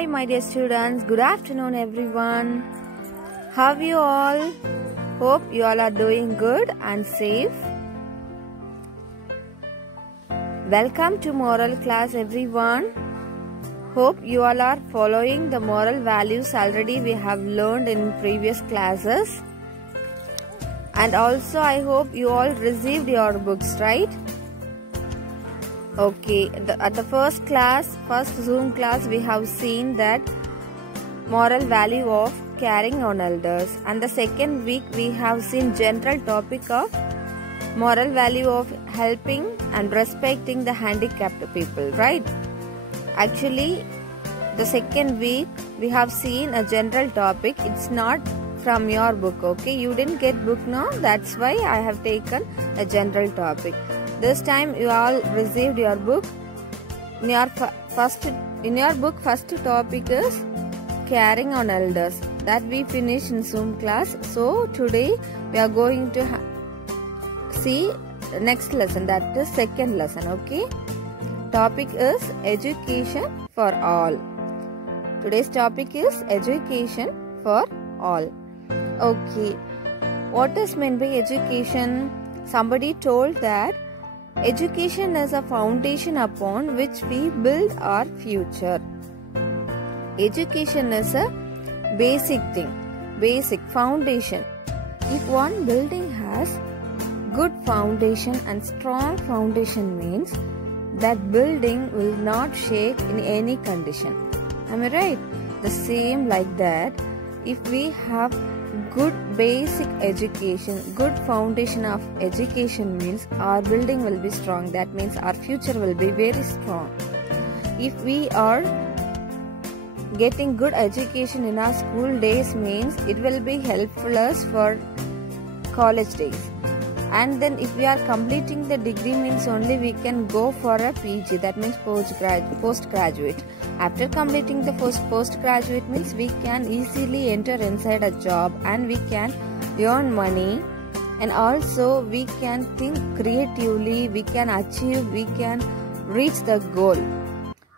Hi my dear students, good afternoon everyone. How are you all? Hope you all are doing good and safe. Welcome to moral class everyone. Hope you all are following the moral values already we have learned in previous classes. And also I hope you all received your books, right? Okay, at the first Zoom class, we have seen that moral value of caring on elders, and the second week we have seen general topic of moral value of helping and respecting the handicapped people, right? Actually, the second week we have seen a general topic. It's not from your book, okay? You didn't get book now, that's why I have taken a general topic. This time you all received your book. In your book, first topic is caring on elders. That we finished in Zoom class. So today we are going to see the next lesson. That is second lesson. Okay. Topic is education for all. Today's topic is education for all. Okay. What is meant by education? Somebody told that education is a foundation upon which we build our future. Education is a basic thing, basic foundation. If one building has good foundation and strong foundation means that building will not shake in any condition. Am I right? The same like that, if we have good basic education, good foundation of education means our building will be strong. That means our future will be very strong. If we are getting good education in our school days means it will be helpful us for college days. And then if we are completing the degree means only we can go for a PG, that means postgraduate. After completing the postgraduate means we can easily enter inside a job and we can earn money, and also we can think creatively, we can achieve, we can reach the goal.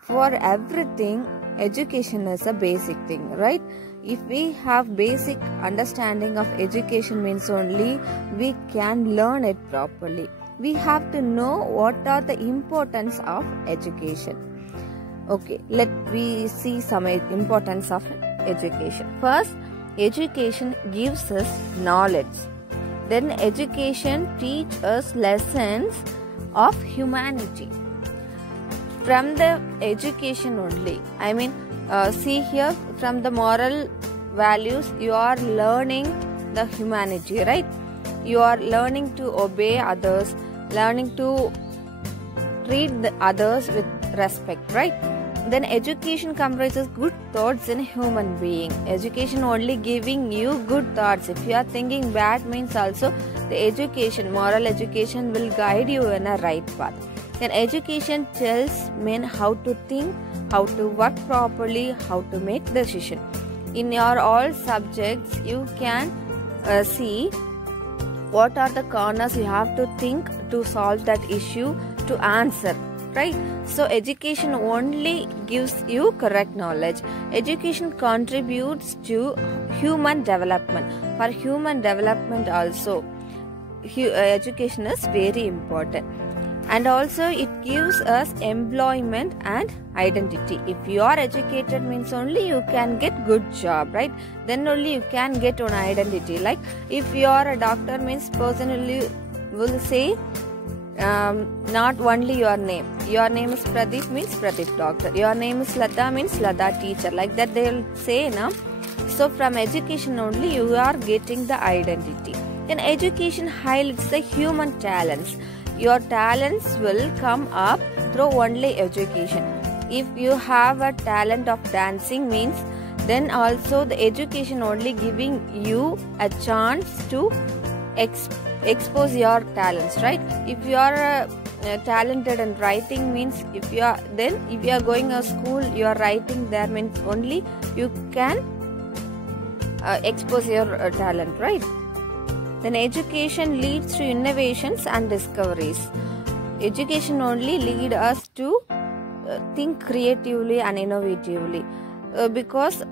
For everything, education is a basic thing, right? If we have basic understanding of education means only we can learn it properly. We have to know what are the importance of education. Okay, let me see some importance of education. First, education gives us knowledge. Then education teaches us lessons of humanity. From the education only, see here, from the moral values you are learning the humanity, right? You are learning to obey others, learning to treat the others with respect, right? Then education comprises good thoughts in human being. Education only giving you good thoughts. If you are thinking bad means also the education, moral education will guide you in a right path. Then education tells men how to think, how to work properly, how to make decision. In your all subjects, you can see what are the corners you have to think to solve that issue, to answer, right? So education only gives you correct knowledge. Education contributes to human development. For human development also, education is very important. And also it gives us employment and identity. If you are educated means only you can get good job, right? Then only you can get an identity. Like if you are a doctor means personally will say not only your name. Your name is Pradeep means Pradeep doctor. Your name is Lata means Lata teacher. Like that they will say, na? So from education only you are getting the identity. Then education highlights the human talents. Your talents will come up through only education. If you have a talent of dancing means then also the education only giving you a chance to expose your talents, right? If you are talented in writing means if you are going to school, you are writing there means only you can expose your talent, right? Then education leads to innovations and discoveries. Education only lead us to think creatively and innovatively. because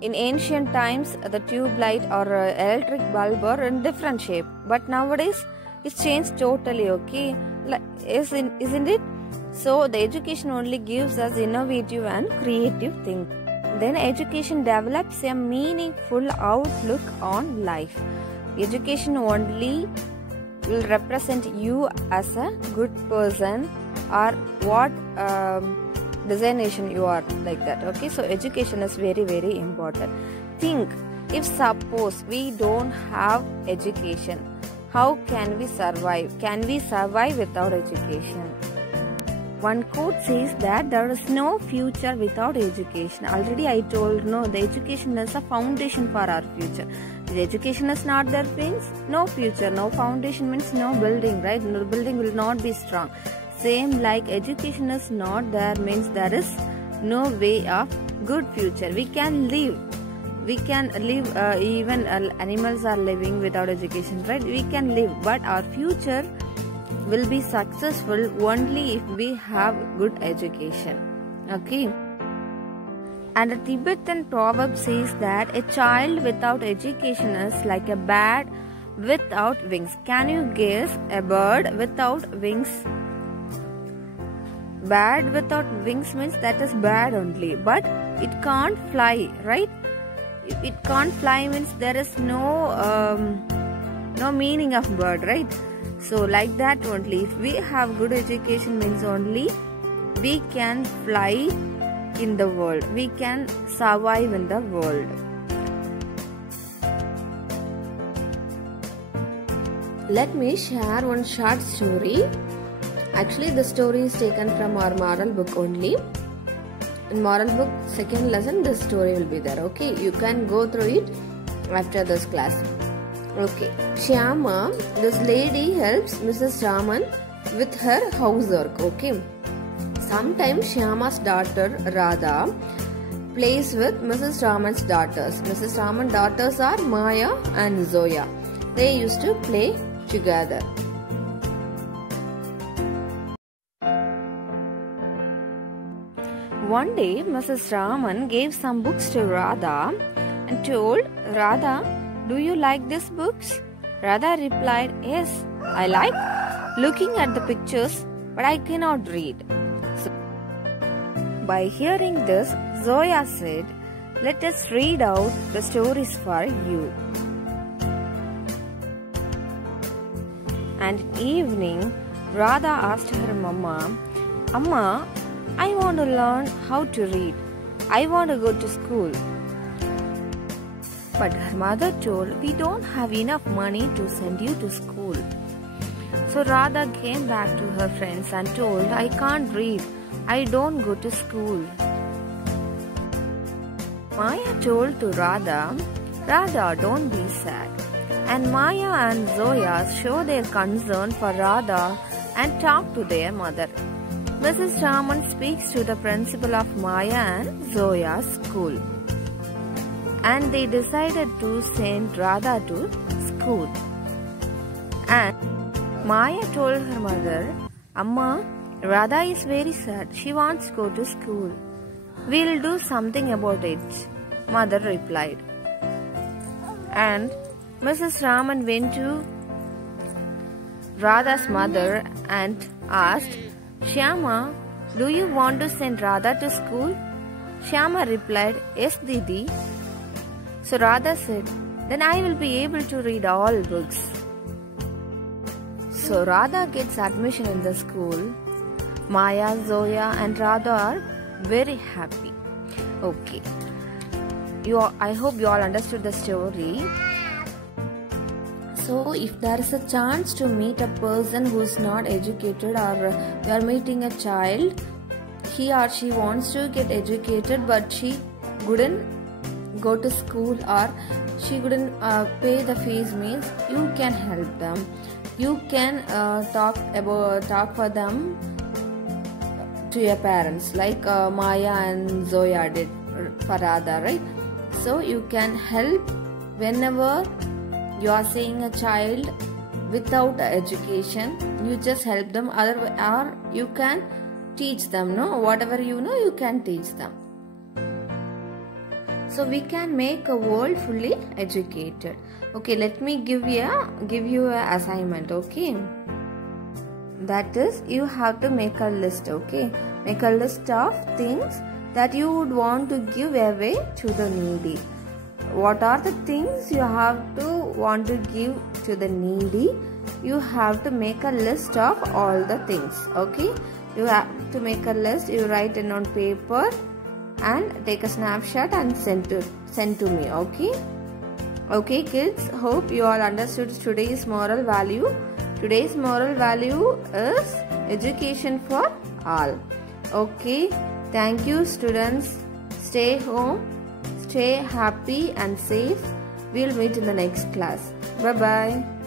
in ancient times the tube light or electric bulb were in different shape, but nowadays it's changed totally. Okay, isn't it? So the education only gives us innovative and creative things. Then education develops a meaningful outlook on life. Education only will represent you as a good person or what designation you are, like that. Okay, so education is very, very important. Think, if suppose we don't have education, how can we survive? Can we survive without education? One quote says that there is no future without education. Already I told, no, the education is a foundation for our future. If education is not there, means no future. No foundation means no building, right? No building will not be strong. Same like education is not there means there is no way of good future. We can live. We can live, even animals are living without education, right? We can live, but our future will be successful only if we have good education. Okay. And a Tibetan proverb says that a child without education is like a bird without wings. Can you guess a bird without wings? Bird without wings means that is bird only, but it can't fly, right? It can't fly means there is no meaning of bird, right? So like that only, if we have good education means only we can fly in the world, we can survive in the world. Let me share one short story. Actually, the story is taken from our moral book only. In moral book second lesson, this story will be there. Okay, you can go through it after this class. Okay, Shyama, this lady helps Mrs. Raman with her housework. Okay, sometimes Shyama's daughter Radha plays with Mrs. Raman's daughters. Mrs. Raman's daughters are Maya and Zoya. They used to play together. One day, Mrs. Raman gave some books to Radha and told Radha, "Do you like these books?" Radha replied, "Yes, I like looking at the pictures, but I cannot read." So, by hearing this, Zoya said, "Let us read out the stories for you." And in evening, Radha asked her mama, "Amma, I want to learn how to read. I want to go to school." But her mother told, "We don't have enough money to send you to school." So Radha came back to her friends and told, "I can't read. I don't go to school." Maya told to Radha, "Radha, don't be sad." And Maya and Zoya show their concern for Radha and talk to their mother. Mrs. Raman speaks to the principal of Maya and Zoya's school, and they decided to send Radha to school. And Maya told her mother, "Amma, Radha is very sad. She wants to go to school. We'll do something about it," mother replied. And Mrs. Raman went to Radha's mother and asked, "Shyama, do you want to send Radha to school?" Shyama replied, "Yes, Didi." So Radha said, "Then I will be able to read all books." So Radha gets admission in the school. Maya, Zoya and Radha are very happy. Okay. I hope you all understood the story. So if there is a chance to meet a person who is not educated, or you are meeting a child, he or she wants to get educated but she couldn't go to school or she couldn't pay the fees, means you can help them. You can talk for them to your parents, like Maya and Zoya did for Radha, right? So you can help whenever you are seeing a child without education. You just help them, or you can teach them. No, whatever you know, you can teach them. so we can make a world fully educated. Okay, let me give you a assignment. Okay, that is, you have to make a list. Okay, make a list of things that you would want to give away to the needy. What are the things you have to want to give to the needy? You have to make a list of all the things. Okay, you have to make a list. You write it on paper and take a snapshot and send to me. Okay kids, hope you all understood today's moral value. Today's moral value is education for all. Okay, thank you students. Stay home, stay happy and safe. We'll meet in the next class. Bye bye.